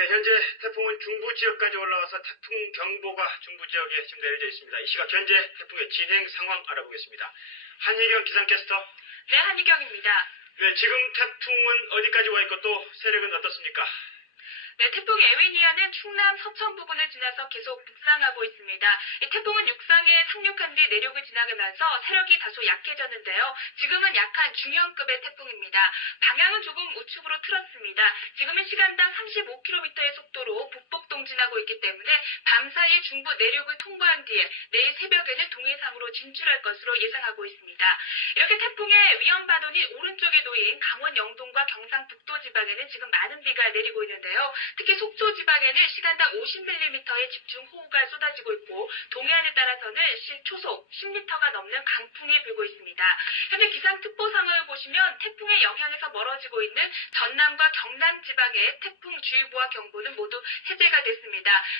네, 현재 태풍은 중부 지역까지 올라와서 태풍 경보가 중부 지역에 지금 내려져 있습니다. 이 시각 현재 태풍의 진행 상황 알아보겠습니다. 한희경 기상캐스터. 네, 한희경입니다. 네, 지금 태풍은 어디까지 와 있고 또 세력은 어떻습니까? 네, 태풍 에위니아는 충남 서천 부근을 지나서 계속 북상하고 있습니다. 이 태풍은 육상에 상륙한 뒤 내륙을 지나가면서 세력이 다소 약해졌는데요. 지금은 약한 중형급의 태풍입니다. 방향은 조금 우측으로 틀었습니다. 지금은 시간당 35km의 속도로 동진하고 있기 때문에 밤사이 중부 내륙을 통과한 뒤에 내일 새벽에는 동해상으로 진출할 것으로 예상하고 있습니다. 이렇게 태풍의 위험 반원이 오른쪽에 놓인 강원 영동과 경상북도 지방에는 지금 많은 비가 내리고 있는데요. 특히 속초 지방에는 시간당 50mm의 집중 호우가 쏟아지고 있고 동해안에 따라서는 시- 초속 10m가 넘는 강풍이 불고 있습니다. 현재 기상특보 상황을 보시면 태풍의 영향에서 멀어지고 있는 전남과 경남 지방의 태풍주의보와 경보는 모두 해제가 됐습니다.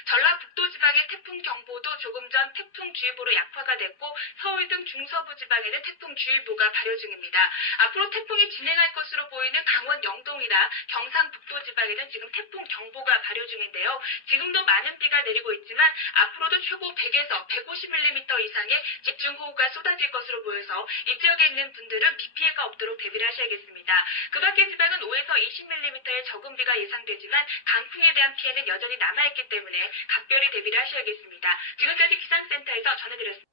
전라북도 지방의 태풍 경보도 조금 전 태풍 주의보로 약화가 됐고 서울 등 중서부 지방에는 태풍 주의보가 발효 중입니다. 앞으로 태풍이 진행할 것으로 보이는 강원 영동이나 경상북도 지방에는 지금 태풍 경보가 발효 중인데요. 지금도 많은 비가 내리고 있지만 앞으로도 최고 100에서 150mm 이상의 집중호우가 쏟아질 것으로 보여서 이 지역에 있는 분들은 비 피해가 없도록 대비를 하셔야겠습니다. 그 밖의 지방은 5에서 20mm의 적은 비가 예상되지만 강풍에 대한 피해는 여전히 남아 있기 때문에 각별히 대비를 하셔야겠습니다. 지금까지 기상센터에서 전해드렸습니다.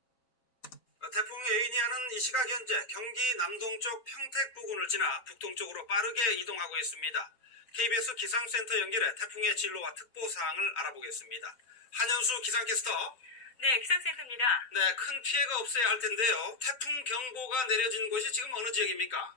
태풍 에이니아는 이 시각 현재 경기 남동쪽 평택 부근을 지나 북동쪽으로 빠르게 이동하고 있습니다. KBS 기상센터 연결해 태풍의 진로와 특보 사항을 알아보겠습니다. 한현수 기상캐스터. 네, 기상센터입니다. 네, 큰 피해가 없어야 할 텐데요. 태풍 경보가 내려진 곳이 지금 어느 지역입니까?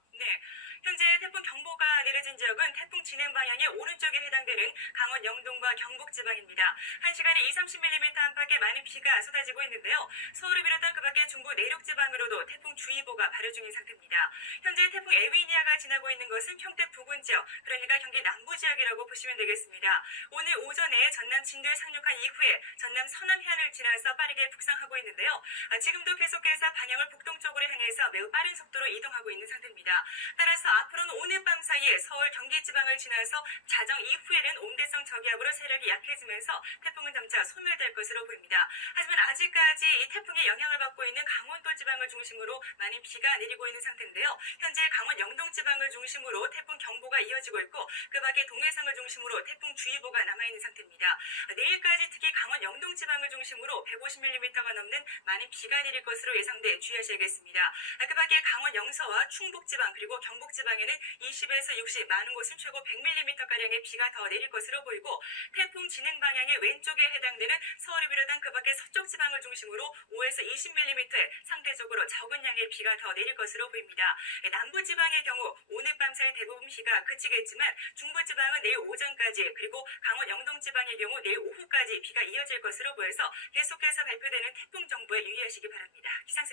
네. 현재 태풍 경보가 내려진 지역은 태풍 진행 방향의 오른쪽에 해당되는 강원 영동과 경북 지방입니다. 한 시간에 2, 30mm 안팎의 많은 비가 쏟아지고 있는데요. 서울을 비롯한 중부 내륙 지방으로도 태풍 주의보가 발효 중인 상태입니다. 현재 태풍 에위니아가 지나고 있는 것은 평택 부근 지역, 그러니까 경기 남부 지역이라고 보시면 되겠습니다. 오늘 오전에 전남 진도에 상륙한 이후에 전남 서남 해안을 지나서 빠르게 북상하고 있는데요. 아, 지금도 계속해서 방향을 북동쪽으로 향해서 매우 빠른 속도로 이동하고 있는 상태입니다. 따라서 앞으로는 오늘 밤 사이에 서울 경기 지방을 지나서 자정 이후에는 온대성 저기압으로 세력이 약해지면서 태풍은 점차 소멸될 것으로 보입니다. 하지만 아직까지 이 태풍의 영향을 받고 있는 강원도 지방을 중심으로 많이 비가 내리고 있는 상태인데요. 현재 강원 영동 지방을 중심으로 태풍 경보가 이어지고 있고 그 밖에 동해상을 중심으로 태풍 주의보가 남아 있는 상태입니다. 내일까지 특히 강원 영동 지방을 중심으로 150mm가 넘는 많은 비가 내릴 것으로 예상돼 주의하셔야겠습니다. 그 밖에 강원 영서와 충북 지방 그리고 경북 지방에는 20에서 60 많은 곳은 최고 100mm 가량의 비가 더 내릴 것으로 보이고 태풍 진행 방향의 왼쪽에 해당되는 서울을 비롯한 그 밖의 서쪽 지방을 중심으로 5에서 20mm의 상대적으로 적은 양의 비가 더 내릴 것으로 보입니다. 남부 지방의 경우 오늘 밤 사이 대부분 비가 그치겠지만 중부 지방은 내일 오전까지 그리고 강원 영동 지방의 경우 내일 오후까지 비가 이어질 것으로 보여서 계속해서 발표되는 태풍 정보에 유의하시기 바랍니다. 기상센터